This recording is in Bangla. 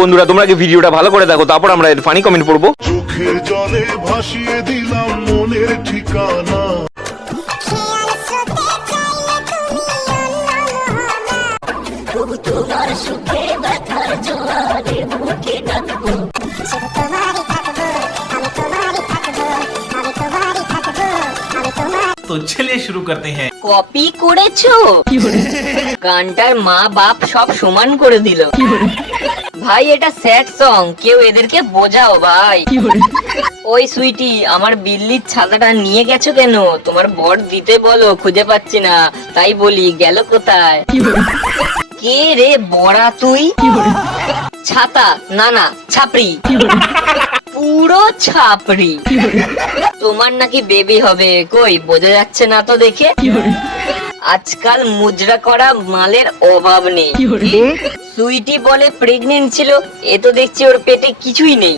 বন্ধুরা তোমরা কি ভিডিওটা ভালো করে দেখো, তারপর আমরা এর ফানি কমেন্ট পড়বো। চোখের জলে ভাসিয়ে দিলাম মনের ঠিকানা। तो चलिए शुरू करते हैं। কপি করেছো? গানটার মা বাপ সব সমান করে দিল। ভাই এটা স্যাড সং, কেউ এদেরকে বোঝাও ভাই। ওই সুইটি, আমার বিল্লির ছাতাটা নিয়ে গেছো কেন? তোমার বর দিতে বলো, খুঁজে পাচ্ছি না, তাই বলি গেল কোথায়? কে রে বড়া তুই? ছাতা না না, ছাপড়ি, পুরো ছাপড়ি। তোমার নাকি বেবি হবে, কই বোঝা যাচ্ছে না তো দেখে। আজকাল মুজরা করা মালের অভাব নেই। সুইটি বলে প্রেগনেন্ট ছিল, এ তো দেখছি ওর পেটে কিছুই নেই।